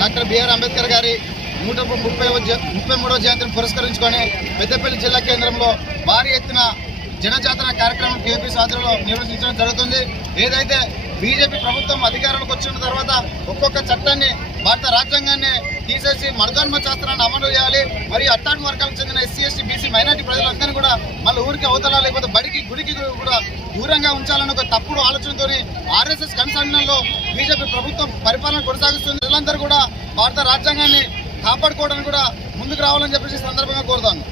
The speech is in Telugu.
డాక్టర్ బిఆర్ అంబేద్కర్ గారి నూట ముప్పై ముప్పై మూడవ జయంతిని పురస్కరించుకొని పెద్దపల్లి జిల్లా కేంద్రంలో భారీ ఎత్తున జనజాతర కార్యక్రమం కేపీ సాధనలో నిర్వహించడం జరుగుతుంది. ఏదైతే బీజేపీ ప్రభుత్వం అధికారంలోకి వచ్చిన తర్వాత ఒక్కొక్క చట్టాన్ని భారత తీసేసి మర్దోన్మ శాస్త్రాన్ని అమలు చేయాలి. మరియు అట్టాడు వర్గాలకు చెందిన ఎస్సీ ఎస్టీ బీసీ మైనార్టీ ప్రజలందరినీ కూడా మళ్ళీ ఊరికి అవతల లేకపోతే బడికి గుడికి కూడా దూరంగా ఉంచాలన్న ఒక తప్పుడు ఆలోచనతో ఆర్ఎస్ఎస్ కన్సర్న్లో బీజేపీ ప్రభుత్వం పరిపాలన కొనసాగిస్తుంది. ప్రజలందరూ కూడా భారత రాజ్యాంగాన్ని కాపాడుకోవడానికి కూడా ముందుకు రావాలని చెప్పేసి సందర్భంగా కోరుతాను.